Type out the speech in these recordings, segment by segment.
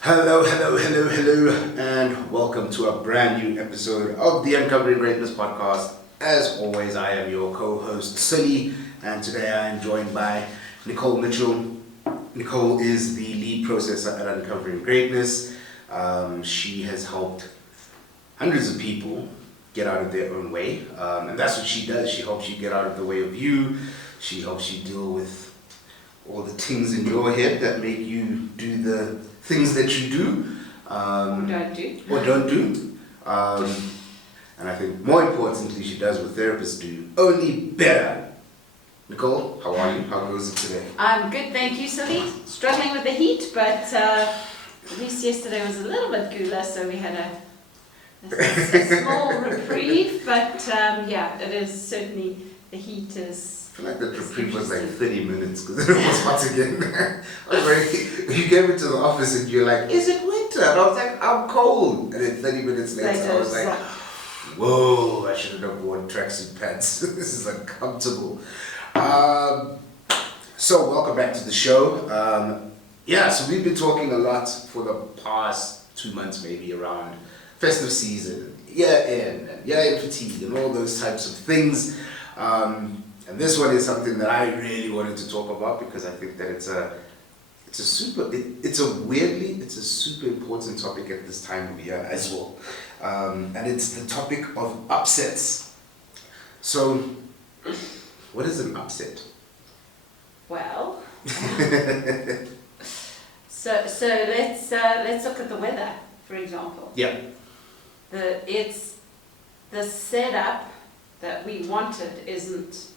Hello, and welcome to a brand new episode of the Uncovering Greatness podcast. As always, I am your co-host, Sully, and today I am joined by Nicole Mitchell. Nicole is the lead processor at Uncovering Greatness. She has helped hundreds of people get out of their own way, and that's what she does. She helps you get out of the way of you. She helps you deal with all the things in your head that make you do the things that you do. Or don't do. And I think more importantly, she does what therapists do, only better. Nicole, how are you? How goes it today? I'm good, thank you, Sylvie. Struggling with the heat, but at least yesterday was a little bit cooler, so we had a small reprieve. But yeah, it is certainly, the heat is. I feel like that reprieve was like 30 minutes because it was hot again. I was like, you came into the office and you're like, is it winter? And I was like, I'm cold. And then 30 minutes later, I was like, whoa, I shouldn't have worn tracksuit pants. This is uncomfortable. So welcome back to the show. So we've been talking a lot for the past 2 months maybe around festive season, year-end fatigue and all those types of things. And this one is something that I really wanted to talk about because I think that it's a super important topic at this time of year as well. And it's the topic of upsets. So, what is an upset? Well, so let's look at the weather, for example. Yeah. The setup that we wanted isn't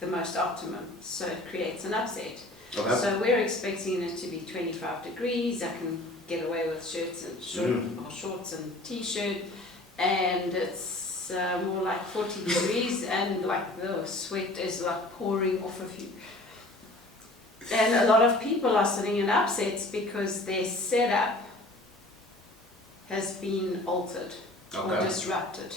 the most optimum, so it creates an upset. Okay. So we're expecting it to be 25 degrees. I can get away with shirts and shorts and t-shirt, and it's more like 40 degrees, and like the sweat is like pouring off of you. And a lot of people are sitting in upsets because their setup has been altered or disrupted.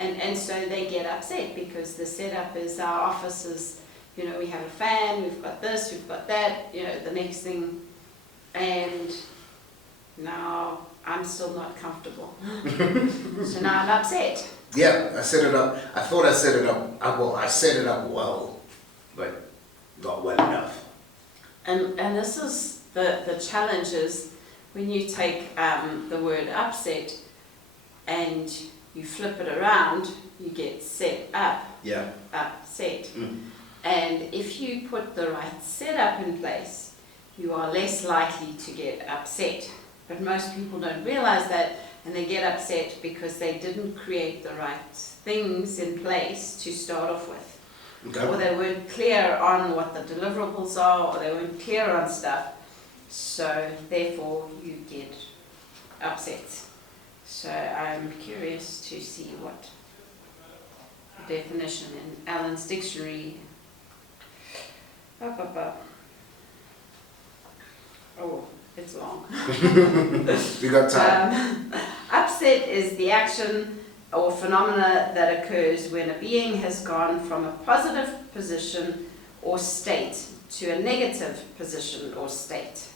And so they get upset because the setup is our offices, we have a fan, we've got this, we've got that, the next thing, and now I'm still not comfortable. So now I'm upset. Yeah, I set it up. I thought I set it up. I set it up well, but not well enough. And this is the challenge is when you take the word upset and you flip it around, you get set up, upset. And if you put the right setup in place, you are less likely to get upset. But most people don't realize that, and they get upset because they didn't create the right things in place to start off with. Okay. Or they weren't clear on what the deliverables are, or they weren't clear on stuff. So therefore you get upset. So I'm curious to see what the definition in Allen's dictionary. Oh, it's long. We got time. Upset is the action or phenomena that occurs when a being has gone from a positive position or state to a negative position or state.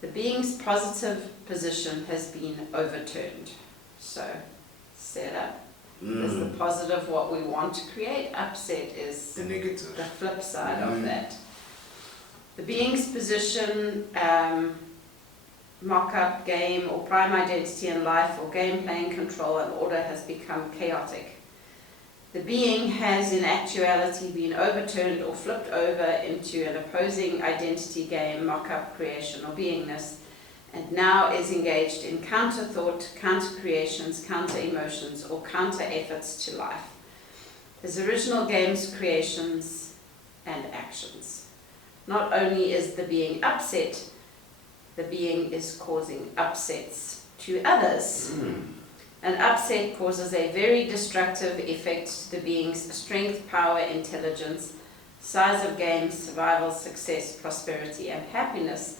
The being's positive position has been overturned. So, setup is the positive, what we want to create. Upset is the negative, the flip side of that. The being's position, mock-up, game, or prime identity in life, or game playing control and order has become chaotic. The being has in actuality been overturned or flipped over into an opposing identity game, mock-up, creation, or beingness, and now is engaged in counter-thought, counter-creations, counter-emotions, or counter-efforts to life. His original games, creations, and actions. Not only is the being upset, the being is causing upsets to others. An upset causes a very destructive effect to the being's strength, power, intelligence, size of game, survival, success, prosperity, and happiness,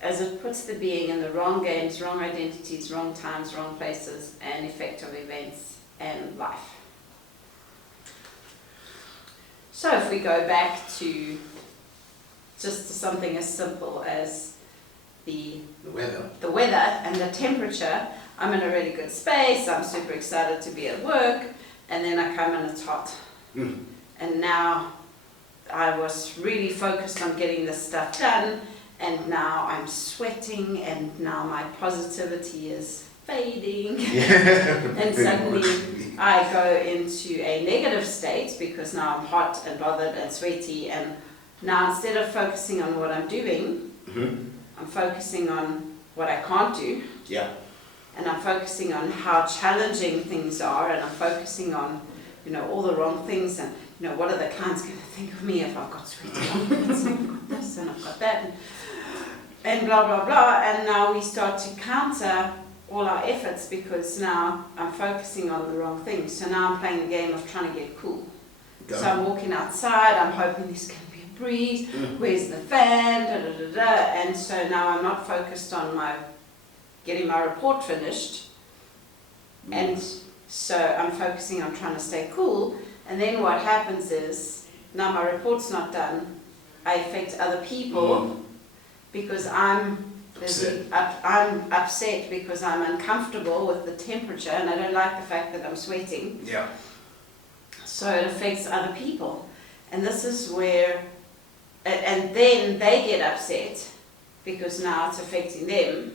as it puts the being in the wrong games, wrong identities, wrong times, wrong places, and effect of events and life. So if we go back to just something as simple as the weather and the temperature, I'm in a really good space, I'm super excited to be at work, and then I come and it's hot. And now I was really focused on getting this stuff done, and now I'm sweating, and now my positivity is fading. And suddenly I go into a negative state because now I'm hot and bothered and sweaty, and now instead of focusing on what I'm doing, I'm focusing on what I can't do. Yeah. And I'm focusing on how challenging things are, and I'm focusing on, all the wrong things, and, what are the clients going to think of me if I've got sweaty armpits, and I've got this, and I've got that, and blah, blah, blah. And now we start to counter all our efforts because now I'm focusing on the wrong things. So now I'm playing the game of trying to get cool. So I'm walking outside, I'm hoping there's going to be a breeze, where's the fan, and so now I'm not focused on getting my report finished, and so I'm focusing on trying to stay cool, and then what happens is, now my report's not done, I affect other people because I'm upset because I'm uncomfortable with the temperature, and I don't like the fact that I'm sweating. Yeah. So it affects other people, and this is where, and then they get upset because now it's affecting them.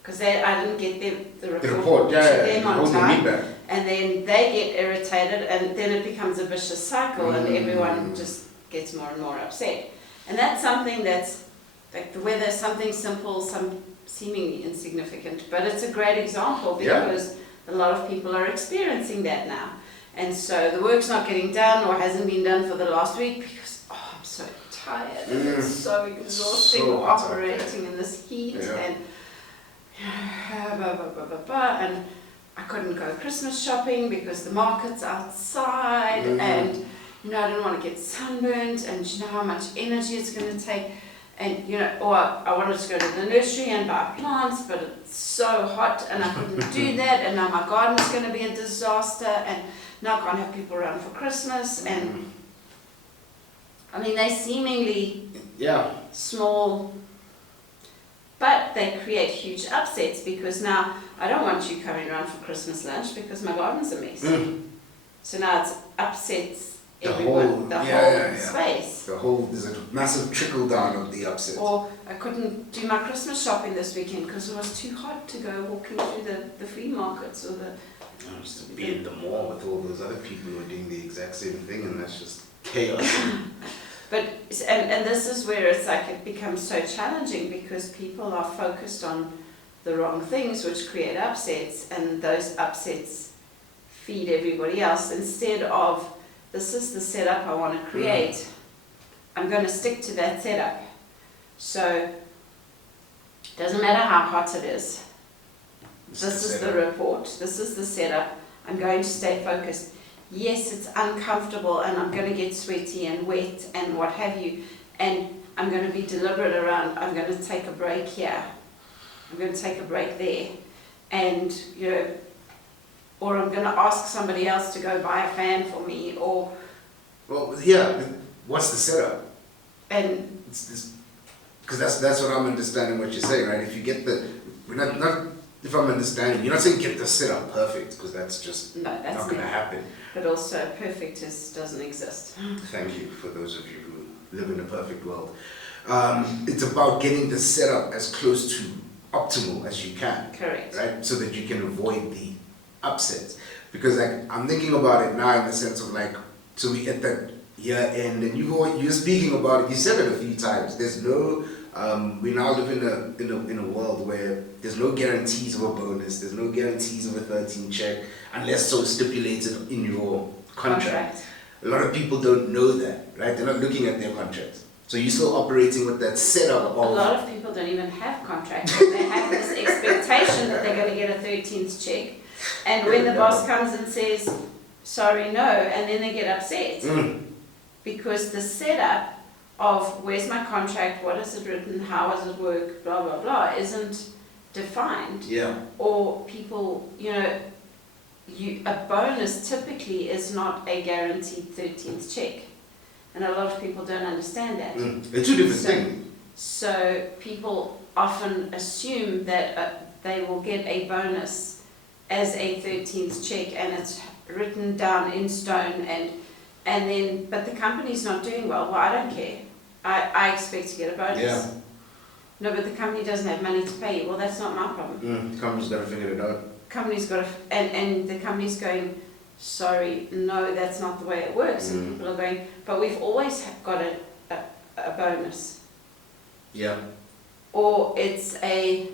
Because I didn't get the report to them on time, and then they get irritated, and then it becomes a vicious cycle, and everyone just gets more and more upset. And that's something that's, like the weather, something simple, some seemingly insignificant, but it's a great example because a lot of people are experiencing that now. And so the work's not getting done or hasn't been done for the last week because, I'm so tired, and it's so exhausting operating in this heat, and and I couldn't go Christmas shopping because the market's outside, and I didn't want to get sunburned, and how much energy it's going to take, and or I wanted to go to the nursery and buy plants, but it's so hot and I couldn't do that, and now my garden's going to be a disaster, and now I can't have people around for Christmas, and I mean they seemingly small, but they create huge upsets because now I don't want you coming around for Christmas lunch because my garden's a mess. So now it upsets everyone, the whole space. There's a massive trickle down of the upset. Or I couldn't do my Christmas shopping this weekend because it was too hot to go walking through the flea markets or just to be in the mall with all those other people who are doing the exact same thing, and that's just chaos. But and this is where it's like it becomes so challenging because people are focused on the wrong things which create upsets, and those upsets feed everybody else instead of this is the setup I want to create. I'm going to stick to that setup. So it doesn't matter how hot it is. This is the report. This is the setup. I'm going to stay focused. Yes, it's uncomfortable and I'm going to get sweaty and wet and what have you, and I'm going to be deliberate around, I'm going to take a break here, I'm going to take a break there, and or I'm going to ask somebody else to go buy a fan for me, or what's the setup? And because that's what I'm understanding what you're saying, right? If you get we're not if I'm understanding, you're not saying get the setup perfect, because that's just not going to happen. But also perfect doesn't exist. Thank you for those of you who live in a perfect world. It's about getting the setup as close to optimal as you can. Correct. Right? So that you can avoid the upsets. Because I'm thinking about it now in the sense of so we get that year end, and you're speaking about it, you said it a few times, there's no, we now live in a world where there's no guarantees of a bonus, there's no guarantees of a 13 check, unless so stipulated in your contract. A lot of people don't know that, right? They're not looking at their contracts. So you're still operating with that setup of... A lot of people don't even have contracts. They have this expectation that they're going to get a 13th check. And when the boss comes and says, sorry, no, and then they get upset. Because the setup of where's my contract, what is it written, how does it work, blah, blah, blah, isn't defined. Yeah. Or people, a bonus typically is not a guaranteed 13th check. And a lot of people don't understand that. They're two different things. So people often assume that they will get a bonus as a 13th check, and it's written down in stone, and then, but the company's not doing well. Well, I don't care. I expect to get a bonus. Yeah. No, but the company doesn't have money to pay you. Well, that's not my problem. The company's got to figure it out. Company's got to, and the company's going, sorry, no, that's not the way it works. And people are going, but we've always got a bonus. Yeah. Or it's I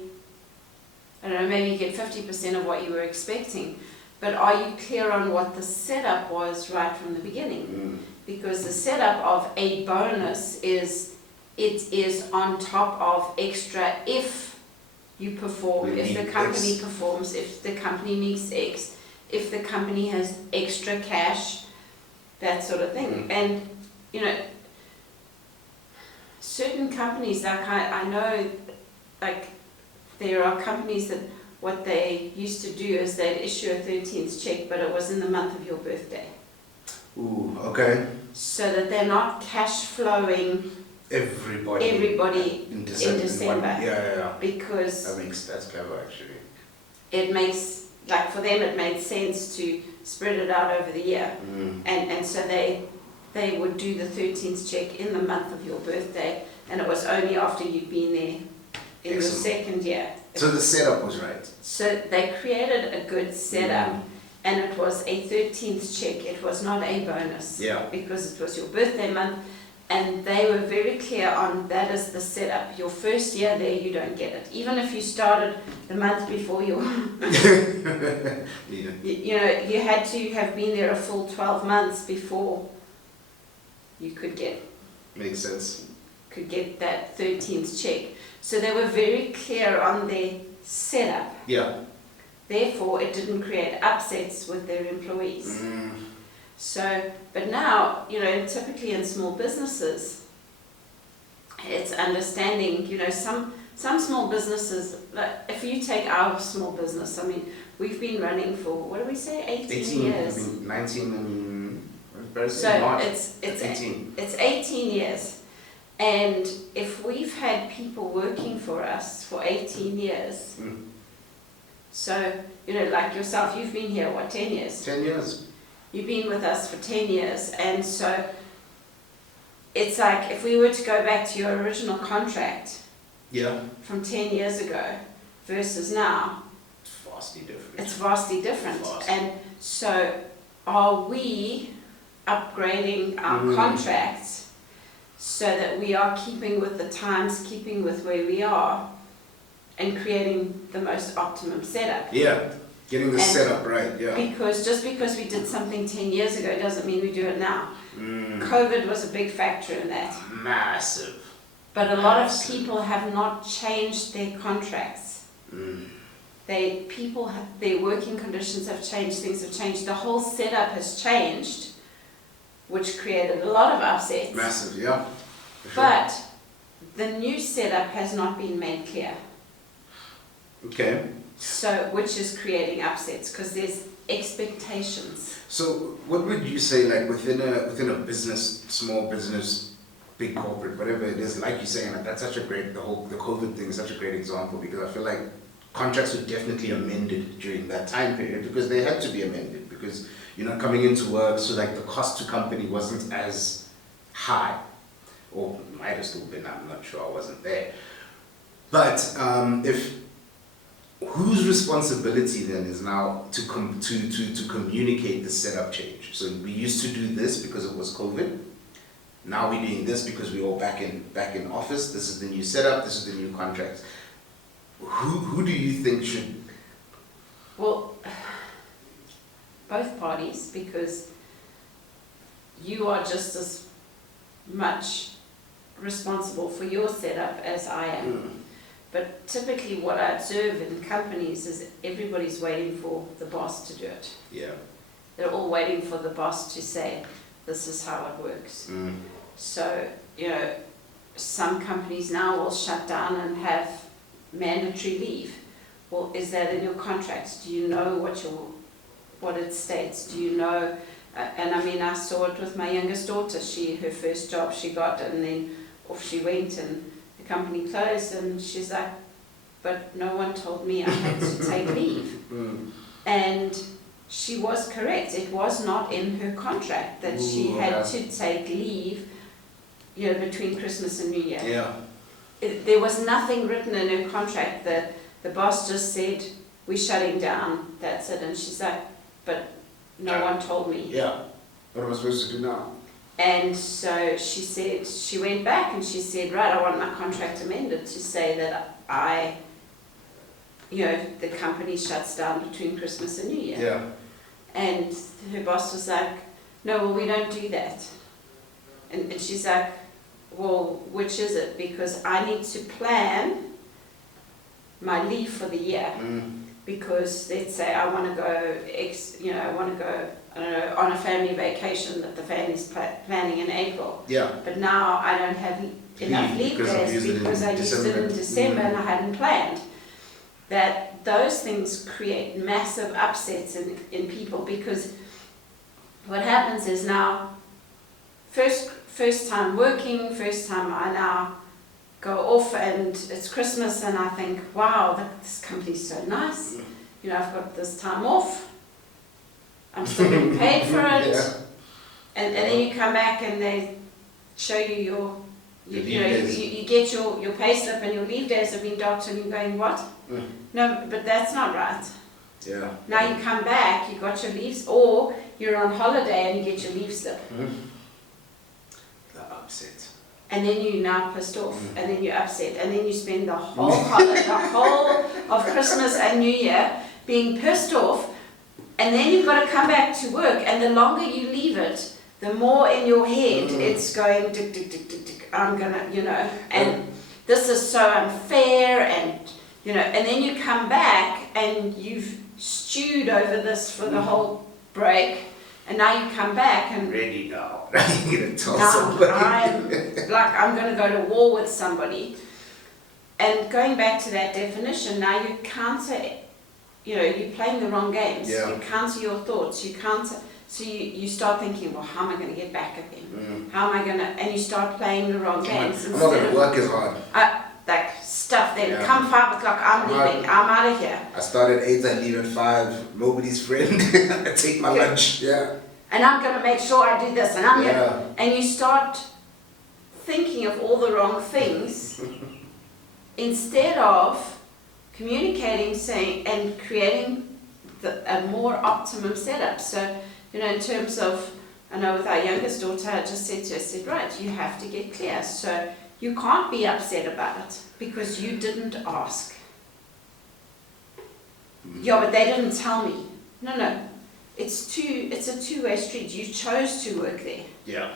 don't know, maybe you get 50% of what you were expecting. But are you clear on what the setup was right from the beginning? Because the setup of a bonus is, it is on top of extra if you perform, if the company performs, if the company meets X, if the company has extra cash, that sort of thing. And, you know, certain companies, like I know, like there are companies that what they used to do is they'd issue a 13th check, but it was in the month of your birthday. Ooh, okay. So that they're not cash flowing everybody in December. Yeah. Because That's clever actually. it makes, like for them it made sense to spread it out over the year. And so they would do the 13th check in the month of your birthday, and it was only after you'd been there in your second year. So the setup was right. So they created a good setup, and it was a 13th check. It was not a bonus. Yeah. Because it was your birthday month, and they were very clear on that is the setup. Your first year there, you don't get it. Even if you started the month before you you had to have been there a full 12 months before you could get that 13th check. So they were very clear on their setup. Yeah. Therefore, it didn't create upsets with their employees. So, but now, you know, typically in small businesses, it's understanding, you know, some small businesses, like if you take our small business, I mean, we've been running for, what do we say, 18 years? I mean, 19 and... So March. it's 18. It's 18 years. And if we've had people working for us for 18 years, so, you know, like yourself, you've been here, what, 10 years? 10 years. You've been with us for 10 years, and so it's like if we were to go back to your original contract from 10 years ago versus now, It's vastly different. And so are we upgrading our contracts so that we are keeping with the times, keeping with where we are, and creating the most optimum setup? Yeah. Getting the setup right, yeah. Because just because we did something 10 years ago doesn't mean we do it now. COVID was a big factor in that. Massive. But a lot of people have not changed their contracts. Their working conditions have changed, things have changed. The whole setup has changed, which created a lot of upsets. Massive, yeah. But the new setup has not been made clear. Okay. So, which is creating upsets because there's expectations. So, what would you say, like within a business, small business, big corporate, whatever it is, like you say, and that's such a great, the COVID thing is such a great example, because I feel like contracts were definitely amended during that time period because they had to be amended because you're not coming into work, so like the cost to company wasn't as high, or might have still been. I'm not sure, I wasn't there. But whose responsibility then is now to communicate the setup change? So we used to do this because it was COVID. Now we're doing this because we're all back in office. This is the new setup. This is the new contracts. Who do you think should? Well, both parties, because you are just as much responsible for your setup as I am. But typically what I observe in companies is everybody's waiting for the boss to do it. Yeah. They're all waiting for the boss to say, this is how it works. So, you know, some companies now will shut down and have mandatory leave. Well, is that in your contracts? Do you know what it states? Do you know? And I mean, I saw it with my youngest daughter. Her first job she got, and then off she went, and the company closed, and she's like, but no one told me I had to take leave. And she was correct. It was not in her contract that she had to take leave, between Christmas and New Year. Yeah. There was nothing written in her contract. The boss just said, we're shutting down, that's it. And she's like, but no one told me. Yeah. What am I supposed to do now? And so she said, she went back and she said, right, I want my contract amended to say that the company shuts down between Christmas and New Year. Yeah. And her boss was like, no, well, we don't do that. And she's like, well, which is it? Because I need to plan my leave for the year. Because let's say I want to go, I don't know, on a family vacation that the family's planning in April. Yeah. But now I don't have enough leave days because I used it in December and I hadn't planned. That those things create massive upsets in people, because what happens is now, first time working, first time I now go off and it's Christmas and I think, wow, this company's so nice. I've got this time off. I'm still getting paid for it. Yeah. And then you come back and they show you you get your pay slip and your leave days have been docked and you're going, what? No, but that's not right. Yeah. Now you come back, you got your leaves, or you're on holiday and you get your leave slip. The upset. And then you're now pissed off, and then you're upset, and then you spend the whole of Christmas and New Year being pissed off, and then you've got to come back to work, and the longer you leave it, the more in your head it's going, tick, tick, tick, tick, tick, I'm gonna, and this is so unfair, and, and then you come back and you've stewed over this for the whole break, and now you come back and ready now. You're gonna tell now somebody. I'm going to go to war with somebody. And going back to that definition, now you counter, you're playing the wrong games. Yeah. You counter your thoughts. So you start thinking, well, how am I going to get back at them? How am I going to, and you start playing the wrong games. I'm not going to work as hard. Like stuff then, Yeah. come 5 o'clock, I'm leaving, I'm out of here. I start at 8, I leave at 5, nobody's friend. I take my lunch, yeah. And I'm going to make sure I do this, and I'm Yeah. going to, and you start thinking of all the wrong things instead of communicating, saying, and creating a more optimum setup. So, in terms of, I know with our youngest daughter, I just said to her, I said, right, you have to get clear. So you can't be upset about it because you didn't ask. Yeah, but they didn't tell me. No. It's a two-way street. You chose to work there. Yeah.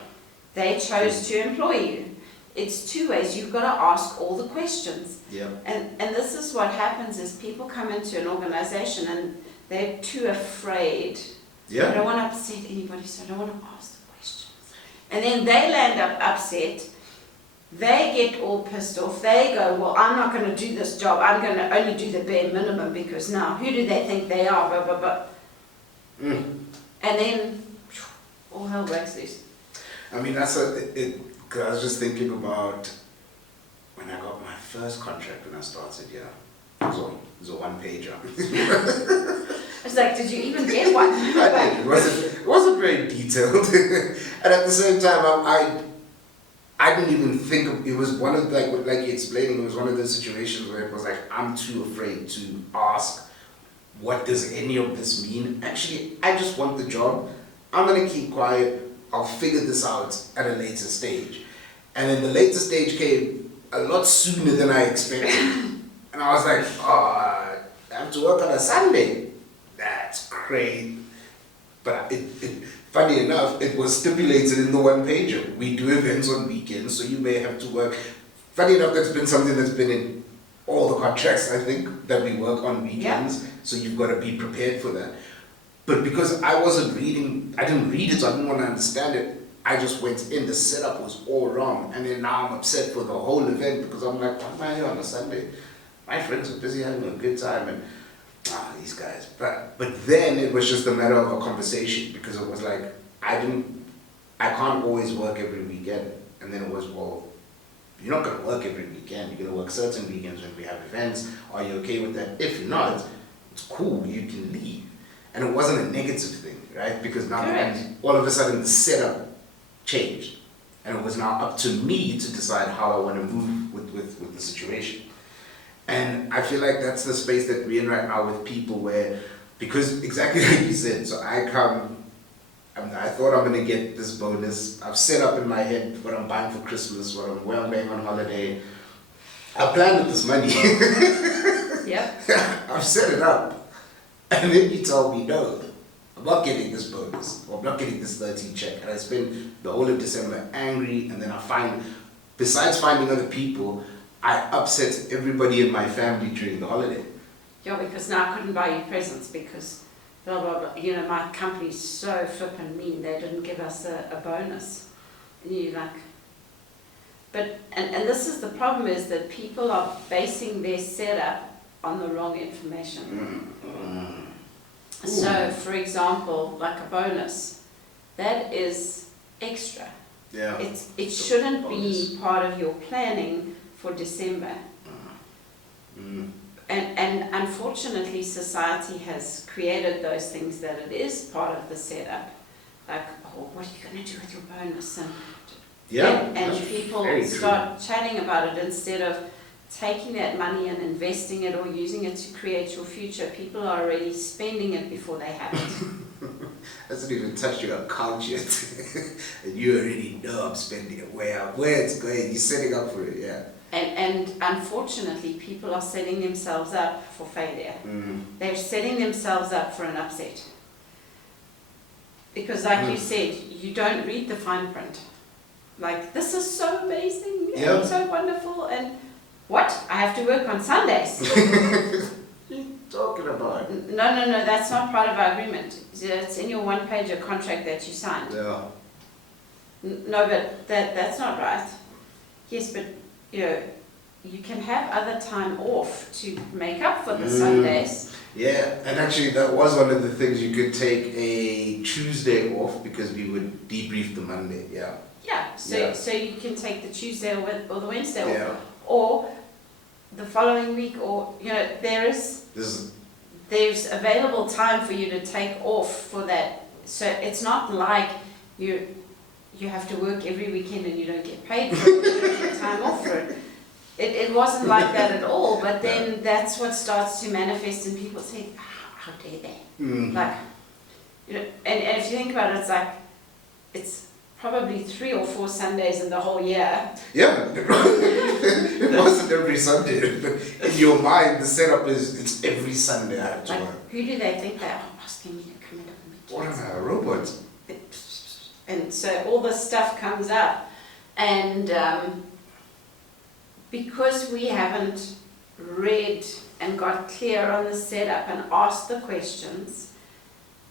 They chose to employ you. It's two ways. You've got to ask all the questions. Yeah. And this is what happens is people come into an organization and they're too afraid. Yeah. I don't want to upset anybody, so I don't want to ask the questions. And then they land up upset. They get all pissed off. They go, well, I'm not going to do this job. I'm going to only do the bare minimum because now, who do they think they are? Blah, blah, blah. And then all hell breaks loose. I mean, that's cause I was just thinking about when I got my first contract when I started, yeah. It was a one-pager. It's like, did you even get one? I did. It wasn't very detailed. And at the same time, I didn't even think of, it was one of, like you explaining, it was one of those situations where it was like, I'm too afraid to ask, what does any of this mean? Actually, I just want the job. I'm going to keep quiet. I'll figure this out at a later stage. And then the later stage came a lot sooner than I expected. And I was like, I have to work on a Sunday. That's great. But funny enough, it was stipulated in the one-pager. We do events on weekends, so you may have to work. Funny enough, that's been something that's been in all the contracts, I think, that we work on weekends. Yeah. So you've got to be prepared for that. But because I didn't read it, so I didn't want to understand it. I just went in, the setup was all wrong. And then now I'm upset for the whole event because I'm like, why am I here on a Sunday? My friends are busy having a good time and these guys. But then it was just a matter of a conversation because it was like, I can't always work every weekend. And then it was, well, you're not going to work every weekend. You're going to work certain weekends when we have events. Are you okay with that? If you're not, it's cool. You can leave. And it wasn't a negative thing, right? Because now all of a sudden the setup changed. And it was now up to me to decide how I want to move with the situation. And I feel like that's the space that we're in right now with people where, because exactly like you said, so I thought I'm going to get this bonus. I've set up in my head what I'm buying for Christmas, where I'm going on holiday. I planned with this money. Yep. I've set it up. And then you tell me, no, I'm not getting this bonus, or I'm not getting this 13 check. And I spend the whole of December angry, and then I find, besides finding other people, I upset everybody in my family during the holiday. Yeah, because now I couldn't buy you presents because blah, blah, blah. You know, my company's so flippin' mean, they didn't give us a bonus. And you're like, but, and this is the problem, is that people are basing their setup on the wrong information. So, for example, like a bonus, that is extra. Yeah. It shouldn't be part of your planning for December. And unfortunately, society has created those things that it is part of the setup. Like, oh, what are you going to do with your bonus? And people start chatting about it instead of taking that money and investing it or using it to create your future. People are already spending it before they have it. Hasn't even touched your account yet. And you already know I'm spending it where it's going. You're setting up for it, yeah. And unfortunately, people are setting themselves up for failure. They're setting themselves up for an upset. Because like you said, you don't read the fine print. Like, this is so amazing and so wonderful, and what? I have to work on Sundays. What are you talking about? No, that's not part of our agreement. It's in your one-pager contract that you signed. Yeah. No, but that's not right. Yes, but you know, you can have other time off to make up for the Sundays. Yeah, and actually that was one of the things. You could take a Tuesday off because we would debrief the Monday, yeah. Yeah, so you can take the Tuesday or the Wednesday off. Yeah. Or the following week, or, you know, there's available time for you to take off for that. So it's not like you have to work every weekend and you don't get paid for it, you don't get time off for it. It wasn't like that at all, but then that's what starts to manifest in people saying, how dare they? Like, you know, and if you think about it, it's like, it's probably 3 or 4 Sundays in the whole year. Yeah, it wasn't every Sunday, but in your mind the setup is it's every Sunday I have to work. Who do they think they are asking me to come in and What am I, a robot? And so all this stuff comes up, and because we haven't read and got clear on the setup and asked the questions,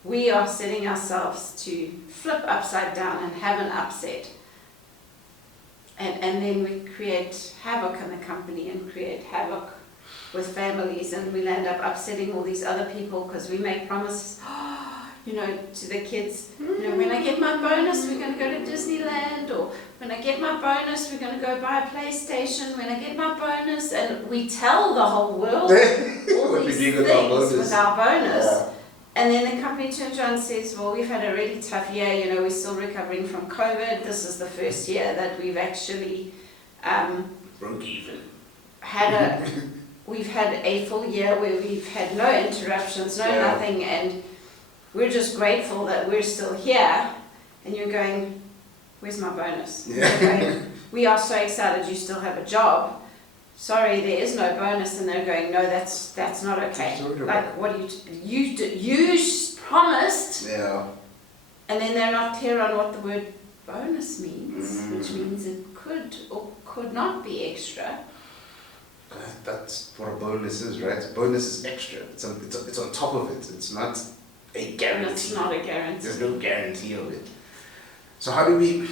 we are setting ourselves to flip upside down and have an upset. And then we create havoc in the company and create havoc with families, and we'll end up upsetting all these other people because we make promises, you know, to the kids, you know, when I get my bonus, we're going to go to Disneyland, or when I get my bonus, we're going to go buy a PlayStation, when I get my bonus, and we tell the whole world all these things with our bonus. Yeah. And then the company turns around and says, well, we've had a really tough year, you know, we're still recovering from COVID. This is the first year that we've actually broke even. We've had a full year where we've had no interruptions, nothing, and we're just grateful that we're still here. And you're going, where's my bonus? Yeah. Going, we are so excited you still have a job. Sorry, there is no bonus. And they're going, no, that's not okay. Like, what do you promised? Yeah. And then they're not clear on what the word bonus means, which means it could or could not be extra. That's what a bonus is, right? A bonus is extra. It's on top of it. It's not a guarantee. It's not a guarantee. There's no guarantee of it. So how do we?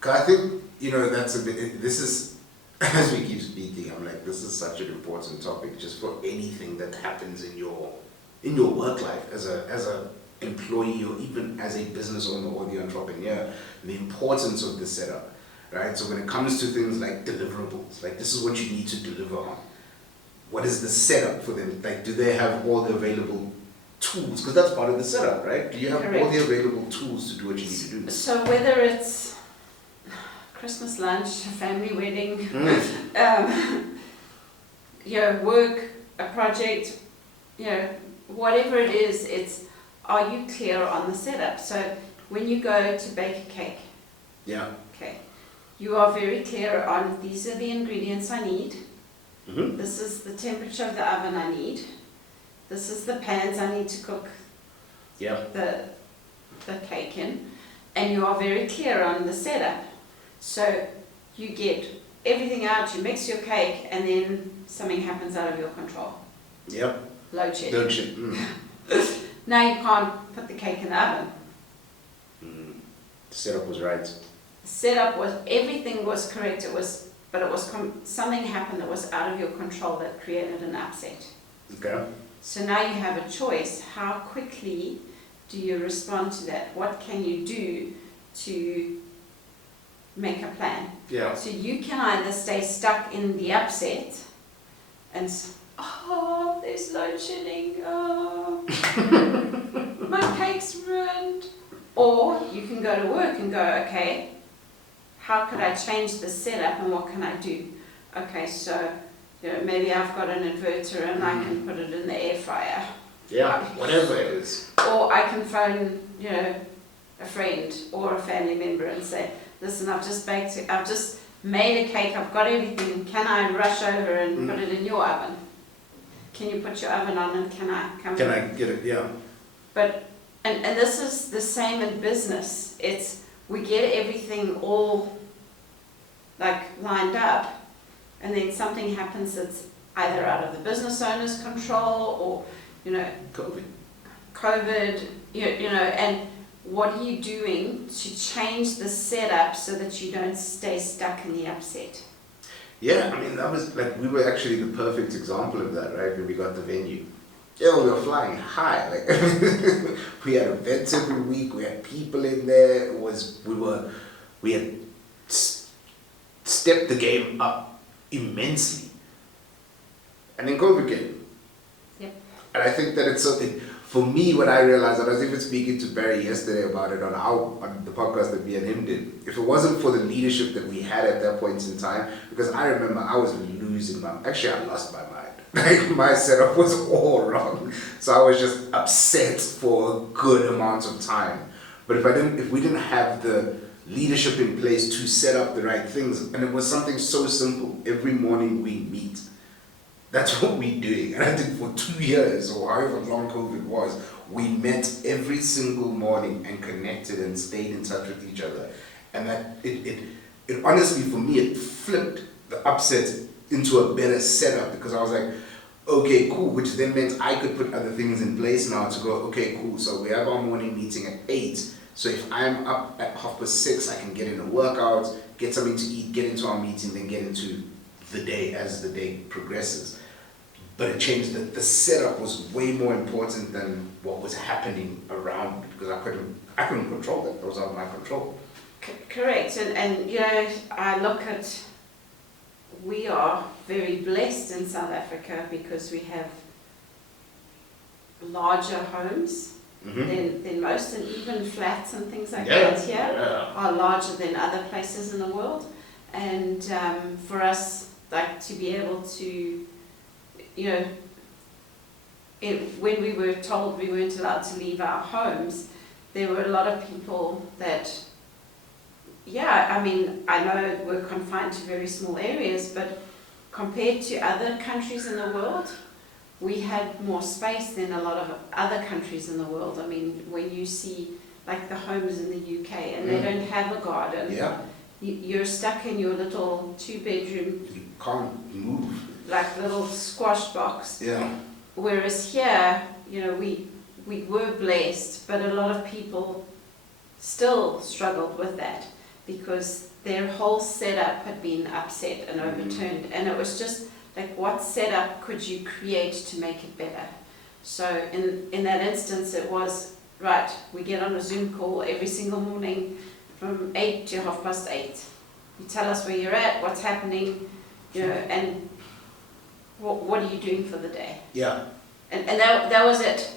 Cause I think, you know, that's a bit. This is, as we keep speaking, I'm like, this is such an important topic, just for anything that happens in your work life as a employee, or even as a business owner or the entrepreneur. The importance of the setup. right? So when it comes to things like deliverables, like this is what you need to deliver on. What is the setup for them? Like, do they have all the available tools? Because that's part of the setup, right? Do you have all the available tools to do what you need to do? So whether it's Christmas lunch, a family wedding, work, a project, whatever it is, it's, are you clear on the setup? So when you go to bake a cake, okay, you are very clear on, these are the ingredients I need. This is the temperature of the oven I need. This is the pans I need to cook the cake in. And you are very clear on the setup. So you get everything out, you mix your cake, and then something happens out of your control. Load shedding. Now you can't put the cake in the oven. The setup was right. The setup was, everything was correct, but it was something happened that was out of your control that created an upset. Okay. So now you have a choice. How quickly do you respond to that? What can you do to make a plan? So you can either stay stuck in the upset and there's load shedding, my cake's ruined. Or you can go to work and go, okay, how could I change the setup and what can I do? Okay, so maybe I've got an inverter and I can put it in the air fryer. Whatever it is. Or I can phone, a friend or a family member and say, listen, I've just made a cake, I've got everything, can I rush over and put it in your oven? Can you put your oven on and can I come Can I get it? But, and this is the same in business. It's, we get everything all lined up, and then something happens that's either out of the business owner's control or, COVID, and what are you doing to change the setup so that you don't stay stuck in the upset? Yeah, I mean, that was we were actually the perfect example of that, right? When we got the venue. We were flying high. We had events every week. We had people in there. We had stepped the game up immensely. And then COVID came. And I think that it's something, for me, what I realized, and I was even speaking to Barry yesterday about it on the podcast that me and him did, if it wasn't for the leadership that we had at that point in time, because I remember I was losing I lost my mind. My setup was all wrong. So I was just upset for a good amount of time. But if we didn't have the leadership in place to set up the right things, and it was something so simple, every morning we meet. That's what we're doing. And I think for 2 years, or however long COVID was, we met every single morning and connected and stayed in touch with each other. And that it honestly, for me, it flipped the upset into a better setup, because I was like, okay, cool, which then meant I could put other things in place now to go, okay, cool, so we have our morning meeting at 8, so if I'm up at 6:30, I can get in a workout, get something to eat, get into our meeting, then get into the day as the day progresses. But it changed that the setup was way more important than what was happening around, because I couldn't control that. It was out of my control. Correct, and I look at, we are very blessed in South Africa because we have larger homes than most, and even flats and things like that here are larger than other places in the world. And for us, to be able to, when we were told we weren't allowed to leave our homes, there were a lot of people that, I know we're confined to very small areas, but compared to other countries in the world, we had more space than a lot of other countries in the world. I mean, when you see the homes in the UK and they don't have a garden, you're stuck in your little 2-bedroom. You can't move. Little squash box. Yeah. Whereas here, we were blessed, but a lot of people still struggled with that because their whole setup had been upset and overturned, and it was just what setup could you create to make it better? So in that instance, it was, right, we get on a Zoom call every single morning from 8 to 8:30. You tell us where you're at, what's happening, and what are you doing for the day? Yeah. And that was it.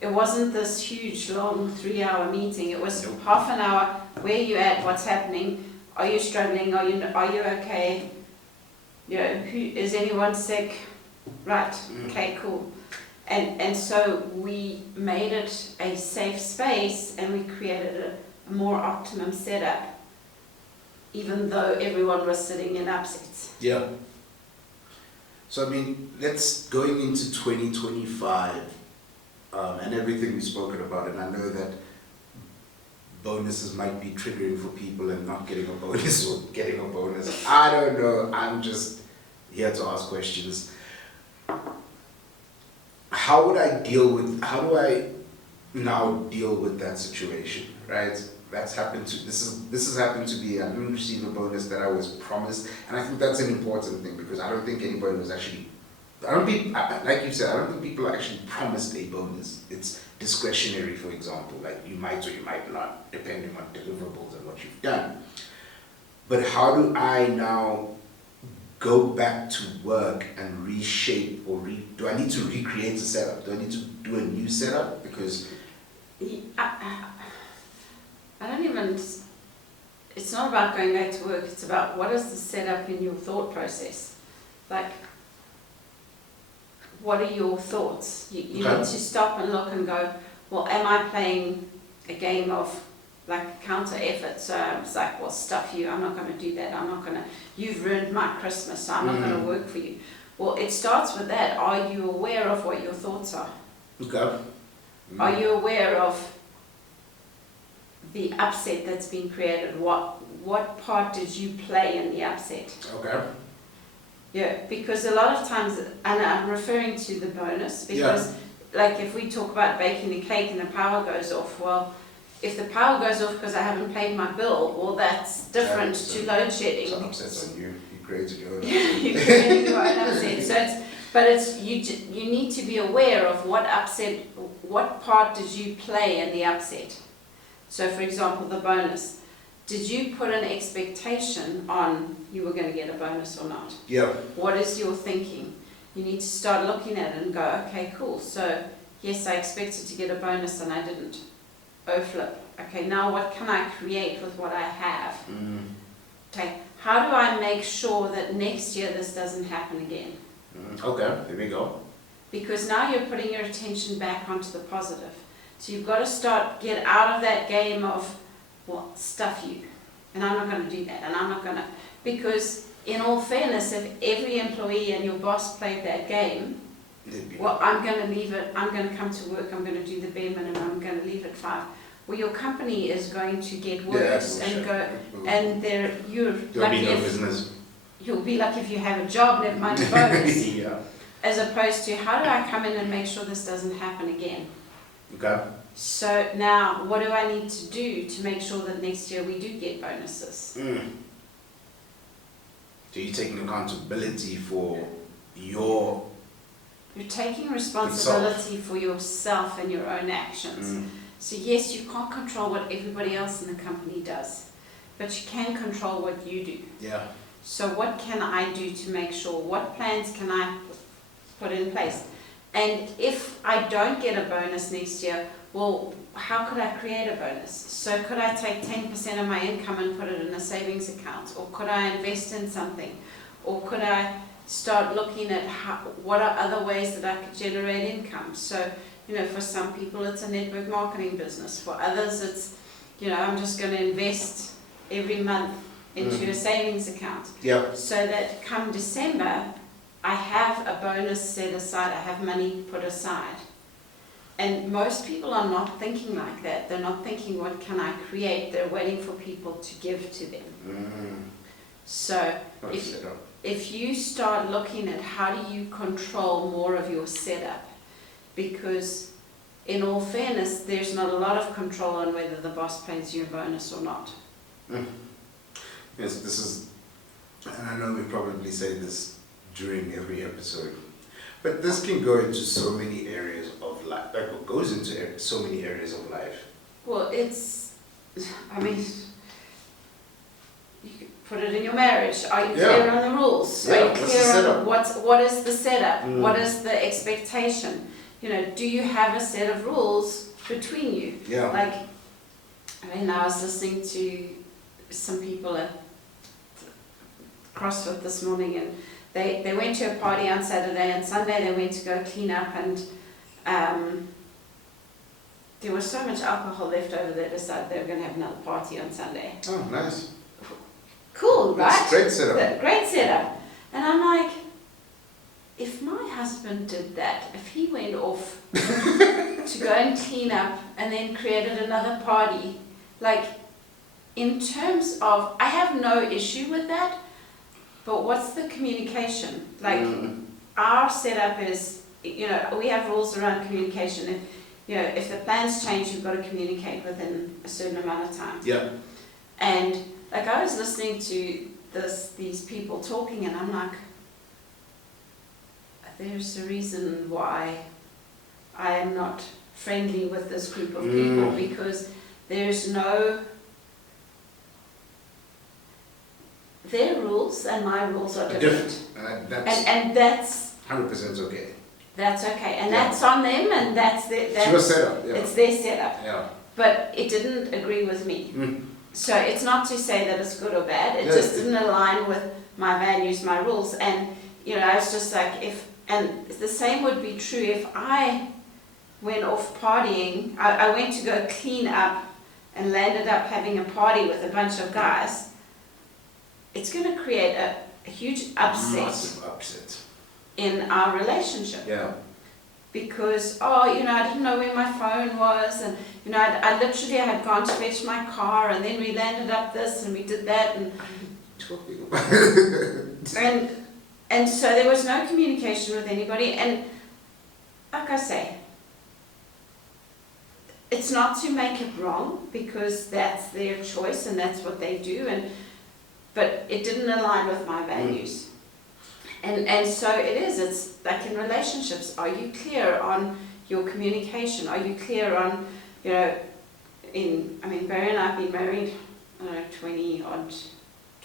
It wasn't this huge, long 3-hour meeting. It was half an hour. Where are you at? What's happening? Are you struggling? Are you okay? Is anyone sick? Right. Okay, cool. And so we made it a safe space, and we created a more optimum setup, even though everyone was sitting in upsets. Yeah. So, I mean, let's going into 2025 and everything we've spoken about, and I know that bonuses might be triggering for people and not getting a bonus or getting a bonus. I don't know. I'm just here to ask questions. How do I now deal with that situation, right? This has happened to be, I didn't receive a bonus that I was promised, and I think that's an important thing, because I don't think anybody was actually, like you said, I don't think people are actually promised a bonus. It's discretionary, for example, like you might or you might not, depending on deliverables and what you've done. But how do I now go back to work and reshape, or do I need to recreate a setup? Do I need to do a new setup? Because I don't even, it's not about going back to work, it's about what is the setup in your thought process. Like, what are your thoughts? You need to stop and look and go, well, am I playing a game of like counter effort? So I was like, well, stuff you, I'm not going to do that. You've ruined my Christmas, so I'm not going to work for you. Well, it starts with that. Are you aware of what your thoughts are? Okay. Are you aware of the upset that's been created? What part did you play in the upset? Okay. Yeah, because a lot of times, and I'm referring to the bonus, because like if we talk about baking a cake and the power goes off, well, if the power goes off because I haven't paid my bill, well, that's different to load shedding. Some upsets on you. You created your own upset. You created your own upset. So you need to be aware of what part did you play in the upset. So for example, the bonus. Did you put an expectation on you were going to get a bonus or not? Yeah. What is your thinking? You need to start looking at it and go, okay, cool. So yes, I expected to get a bonus and I didn't. Oh, flip. Okay, now what can I create with what I have? Okay, how do I make sure that next year this doesn't happen again? Okay, there we go. Because now you're putting your attention back onto the positive. So you've got to get out of that game of, well, stuff you. And I'm not going to do that. And I'm not going to, because in all fairness, if every employee and your boss played that game, well, I'm going to leave it, I'm going to come to work, I'm going to do the bare minimum, I'm going to leave at 5. Well, your company is going to get worse and go, and you'll be lucky if you have a job, never mind a bonus. Yeah. As opposed to, how do I come in and make sure this doesn't happen again? Okay. So now, what do I need to do to make sure that next year we do get bonuses? So you're taking accountability for You're taking responsibility for yourself and your own actions. So yes, you can't control what everybody else in the company does, but you can control what you do. Yeah. So what can I do to make sure? What plans can I put in place? And if I don't get a bonus next year, well, how could I create a bonus? So could I take 10% of my income and put it in a savings account? Or could I invest in something? Or could I start looking at what are other ways that I could generate income? So, for some people it's a network marketing business. For others it's, I'm just going to invest every month into a savings account. Yeah. So that come December, I have a bonus set aside, I have money put aside. And most people are not thinking like that. They're not thinking, what can I create? They're waiting for people to give to them. So if you start looking at how do you control more of your setup, because in all fairness, there's not a lot of control on whether the boss pays you a bonus or not. Yes, this is, and I know we probably say this during every episode, but this can go into so many areas of life, like it goes into so many areas of life. Well, put it in your marriage. Are you Yeah. clear on the rules? Yeah, Are you what's the clear setup? on what is the setup? Mm. What is the expectation? You know, do you have a set of rules between you? Yeah. Like, I mean, I was listening to some people at CrossFit this morning, and they went to a party on Saturday, and Sunday they went to go clean up, and there was so much alcohol left over, they decided they were going to have another party on Sunday. Oh, nice. Cool, right? That's great setup. Great setup. And I'm like, if my husband did that, if he went off to go and clean up and then created another party, like, in terms of, I have no issue with that, but what's the communication? Like, our setup is, you know, we have rules around communication. If, you know, if the plans change, you've got to communicate within a certain amount of time. Yeah. And like, I was listening to these people talking, and I'm like, there's a reason why I am not friendly with this group of people, because there's no, their rules and my rules are different. And that's 100% okay. That's okay, and that's on them, and that's It's your setup, yeah. It's their setup. Yeah. But it didn't agree with me. So it's not to say that it's good or bad. It just didn't align with my values, my rules, and you know, I was just like, and the same would be true if I went off partying. I went to go clean up and landed up having a party with a bunch of guys. It's going to create a huge upset. Massive upset. In our relationship. Yeah. Because, you know, I didn't know where my phone was, and, you know, I literally had gone to fetch my car, and then we landed up this, and we did that, and Talking about and so there was no communication with anybody, and like I say, it's not to make it wrong, because that's their choice, and that's what they do, but it didn't align with my values. And so it's like in relationships, are you clear on your communication? Are you clear on, you know, Barry and I have been married,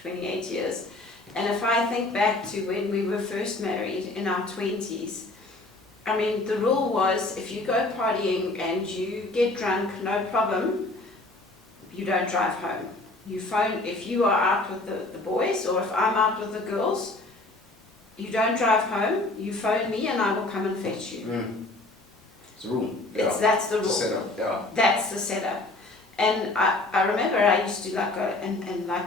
28 years. And if I think back to when we were first married in our 20s, I mean, the rule was, if you go partying and you get drunk, no problem, you don't drive home. You phone, if you are out with the boys, or if I'm out with the girls, you don't drive home, you phone me and I will come and fetch you. It's a rule. Yeah. That's the rule. It's a setup, yeah. That's the setup. And I remember I used to like go, and like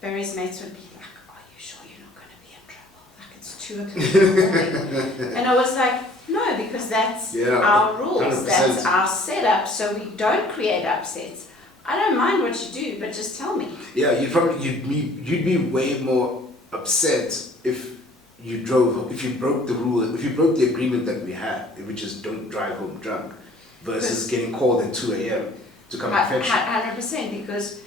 Barry's mates would be like, are you sure you're not going to be in trouble? Like, it's 2 o'clock in the morning. And I was like, no, because that's our rules, 100%. that's our setup, so we don't create upsets. I don't mind what you do, but just tell me. Yeah, you'd be way more upset if you broke the rule, if you broke the agreement that we had, which is don't drive home drunk, versus getting called at 2 a.m. to come and fetch you. 100%, because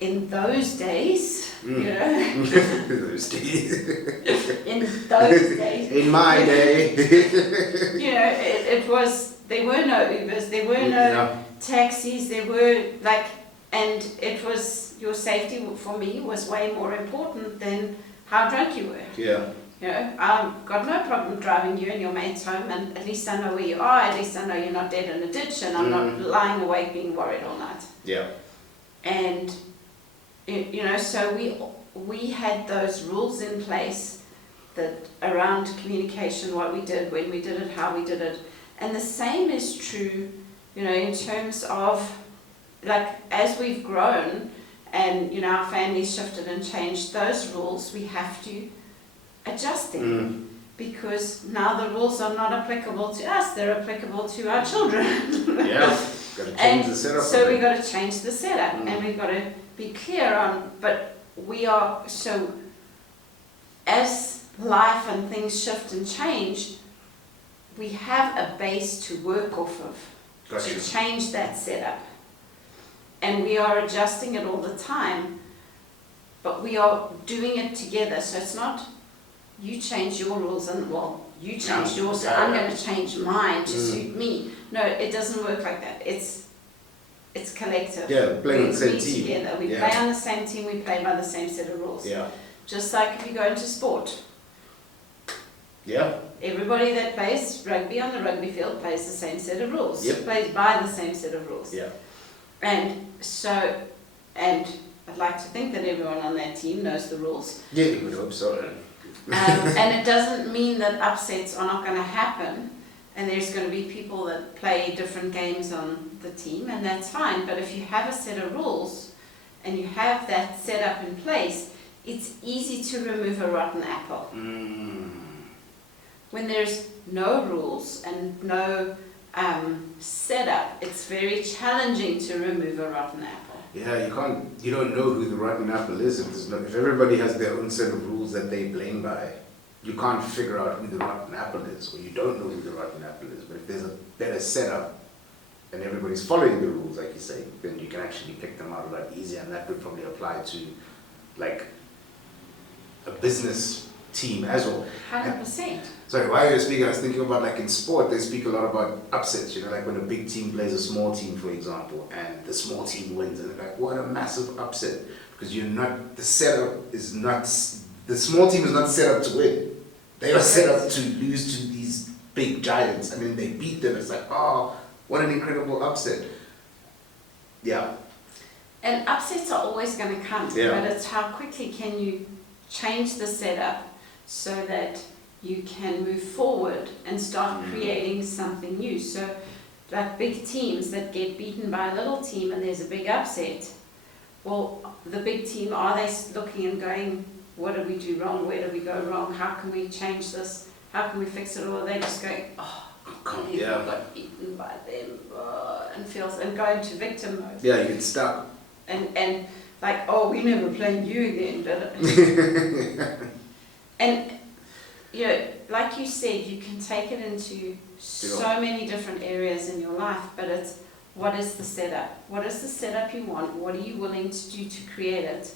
in those days, you know. Those days. In those days. In my day. You know, it was, there were no Ubers, there were no taxis, there were like, and it was, your safety for me was way more important than how drunk you were. Yeah. You know, I've got no problem driving you and your mates home, and at least I know where you are, at least I know you're not dead in a ditch, and I'm not lying awake being worried all night. Yeah. And, you know, so we had those rules in place that around communication, what we did, when we did it, how we did it. And the same is true, you know, in terms of, like, as we've grown and, you know, our families shifted and changed, those rules we have to adjust them, because now the rules are not applicable to us, they're applicable to our children. Yeah, got to change the setup. So we got to change the setup, and we got to be clear on, but we are, so as life and things shift and change, we have a base to work off of, to change that setup. And we are adjusting it all the time, but we are doing it together, so it's not you change your rules and, well, you change yours and I'm going to change mine to suit me. No, it doesn't work like that. It's it's collective. Yeah, playing on the same team. Together. We play on the same team, we play by the same set of rules. Yeah. Just like if you go into sport. Yeah. Everybody that plays rugby on the rugby field plays the same set of rules. Yep. Plays by the same set of rules. Yeah. And I'd like to think that everyone on that team knows the rules. Yeah, you would hope so. And it doesn't mean that upsets are not going to happen, and there's going to be people that play different games on the team, and that's fine. But if you have a set of rules and you have that set up in place, it's easy to remove a rotten apple. When there's no rules and no setup, it's very challenging to remove a rotten apple. Yeah, you don't know who the rotten apple is if everybody has their own set of rules that they blame by. You can't figure out who the rotten apple is, or you don't know who the rotten apple is. But if there's a better setup and everybody's following the rules, like you say, then you can actually pick them out a lot easier, and that would probably apply to like a business team as well. 100%. Sorry, while you were speaking, I was thinking about like in sport, they speak a lot about upsets, like when a big team plays a small team, for example, and the small team wins, and they're like, what a massive upset, because the small team is not set up to win. They are set up to lose to these big giants, and then they beat them. It's like, oh, what an incredible upset. Yeah. And upsets are always going to come, Yeah. but it's how quickly can you change the setup so that you can move forward and start creating something new. So like big teams that get beaten by a little team and there's a big upset, well, the big team, are they looking and going, what did we do wrong? Where did we go wrong? How can we change this? How can we fix it? Or are they just going, oh, we got beaten by them, and go into victim mode. Yeah, you get stuck. And like, oh, we never played you again, did it? And like you said, you can take it into so many different areas in your life, but it's what is the setup? What is the setup you want? What are you willing to do to create it?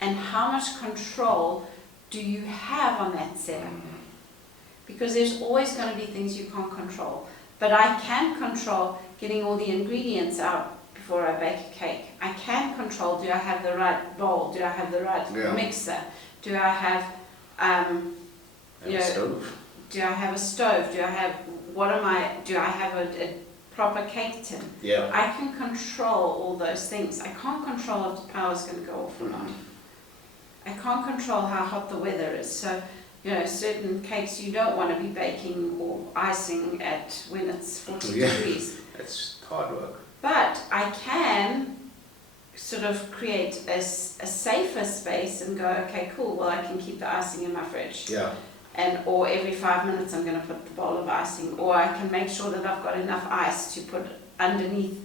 And how much control do you have on that setup? Because there's always going to be things you can't control. But I can control getting all the ingredients out before I bake a cake. I can control, do I have the right bowl? Do I have the right mixer? Do I have stove? Do I have a stove? Do I have a proper cake tin? Yeah. I can control all those things. I can't control if the power's going to go off or not. I can't control how hot the weather is. So, certain cakes you don't want to be baking or icing at when it's 40 degrees. That's hard work. But I can sort of create a safer space and go, okay, cool, well, I can keep the icing in my fridge. Yeah. Or every 5 minutes I'm going to put the bowl of icing, or I can make sure that I've got enough ice to put underneath,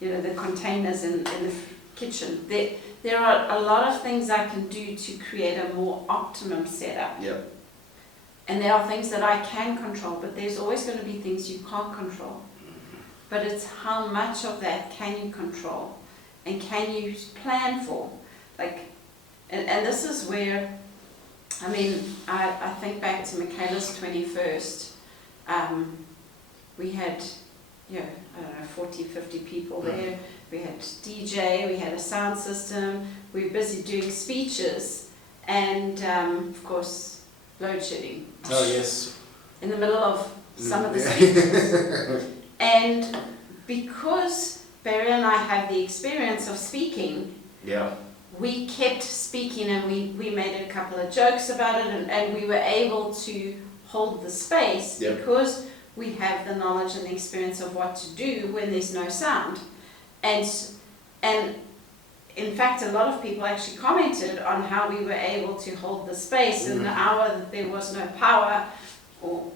the containers in the kitchen. There are a lot of things I can do to create a more optimum setup. Yep. And there are things that I can control, but there's always going to be things you can't control. But it's how much of that can you control and can you plan for? And this is where, I think back to Michaela's 21st. We had, 40, 50 people there. We had DJ, we had a sound system. We were busy doing speeches and, of course, load shedding. Oh, yes. In the middle of some of the speeches. And because Barry and I have the experience of speaking, we kept speaking and we made a couple of jokes about it and we were able to hold the space because we have the knowledge and the experience of what to do when there's no sound. And in fact, a lot of people actually commented on how we were able to hold the space in the hour that there was no power, or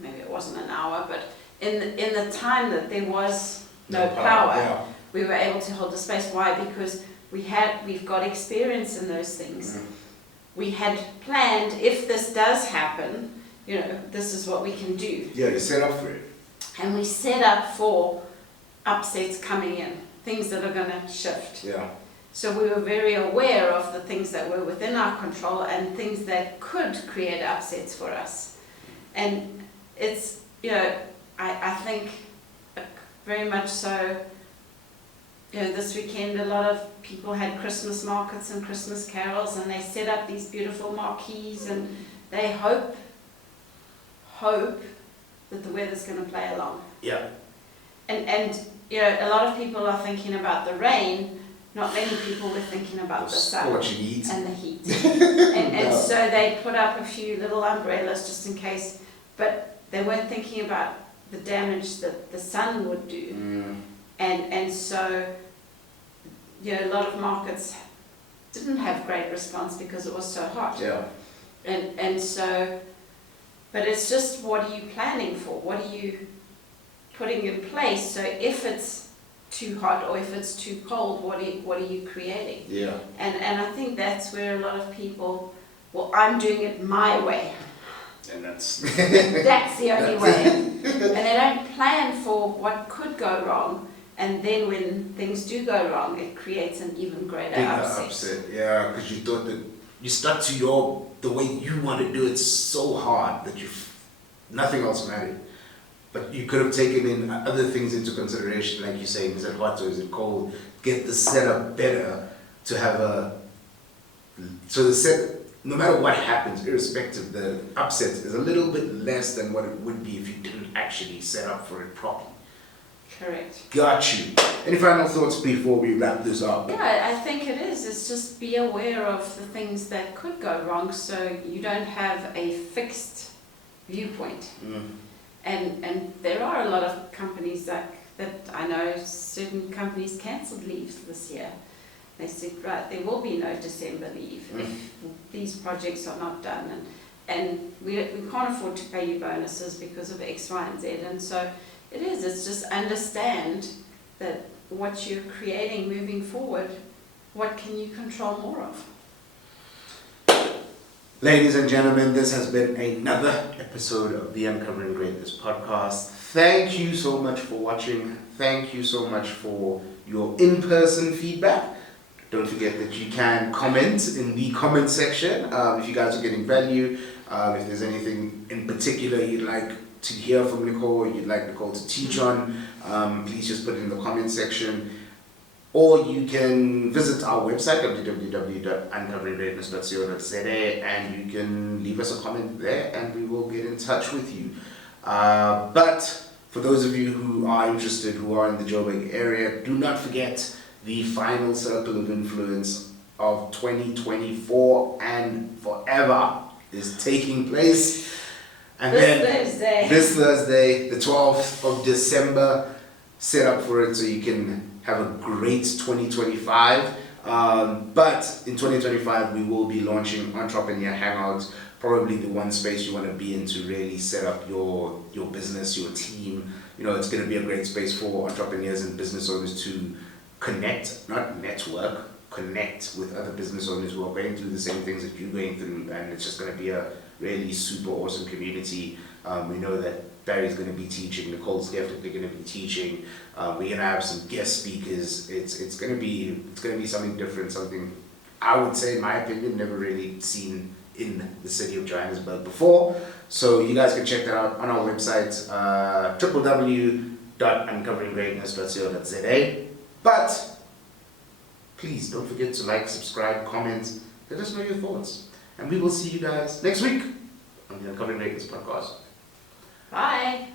maybe it wasn't an hour, but in the time that there was no power, we were able to hold the space. Why? Because we've got experience in those things. We had planned, if this does happen, this is what we can do. Yeah, you set up for it. And we set up for upsets coming in, things that are going to shift. Yeah. So we were very aware of the things that were within our control and things that could create upsets for us. And it's, I think very much so this weekend a lot of people had Christmas markets and Christmas carols, and they set up these beautiful marquees, and they hope that the weather's going to play along. Yeah. And a lot of people are thinking about the rain. Not many people were thinking about the sun and the heat. And so they put up a few little umbrellas just in case, but they weren't thinking about the damage that the sun would do. And so, a lot of markets didn't have great response because it was so hot. Yeah. And so, but it's just, what are you planning for? What are you putting in place? So if it's too hot or if it's too cold, what are you creating? Yeah. And I think that's where a lot of people, well, I'm doing it my way. And that's That's the only way. And they don't plan for what could go wrong. And then when things do go wrong, it creates an even greater upset. Yeah, because you thought that you stuck to the way you want to do it so hard that nothing else mattered. But you could have taken in other things into consideration, like you say, is it hot or is it cold? Get the setup better to have so the set, no matter what happens, irrespective, the upset is a little bit less than what it would be if you didn't actually set up for it properly. Correct. Got you. Any final thoughts before we wrap this up? Yeah, I think it is. It's just be aware of the things that could go wrong, so you don't have a fixed viewpoint. And there are a lot of companies that I know, certain companies cancelled leaves this year. They said, right, there will be no December leave if these projects are not done. And we can't afford to pay you bonuses because of X, Y, and Z. And so it's just understand that what you're creating moving forward, what can you control more of? Ladies and gentlemen, this has been another episode of the Uncovering Greatness podcast. Thank you so much for watching. Thank you so much for your in-person feedback. Don't forget that you can comment in the comment section if you guys are getting value. If there's anything in particular you'd like to hear from Nicole, you'd like Nicole to teach on, please just put it in the comment section. Or you can visit our website, www.uncoveringgreatness.co.za, and you can leave us a comment there and we will get in touch with you. But for those of you who are interested, who are in the Joburg area, do not forget the final Circle of Influence of 2024 and forever is taking place. And this Thursday, the 12th of December, set up for it so you can have a great 2025. But in 2025, we will be launching Entrepreneur Hangouts, probably the one space you want to be in to really set up your business, your team. It's going to be a great space for entrepreneurs and business owners to connect, not network, connect with other business owners who are going through the same things that you're going through, and it's just going to be a really super awesome community. We know that Barry's going to be teaching, Nicole's definitely going to be teaching. We're going to have some guest speakers. It's going to be something different, something I would say, in my opinion, never really seen in the city of Johannesburg before. So you guys can check that out on our website, www.uncoveringgreatness.co.za. But please don't forget to like, subscribe, comment. Let us know your thoughts. And we will see you guys next week on the Uncovering Greatness podcast. Bye.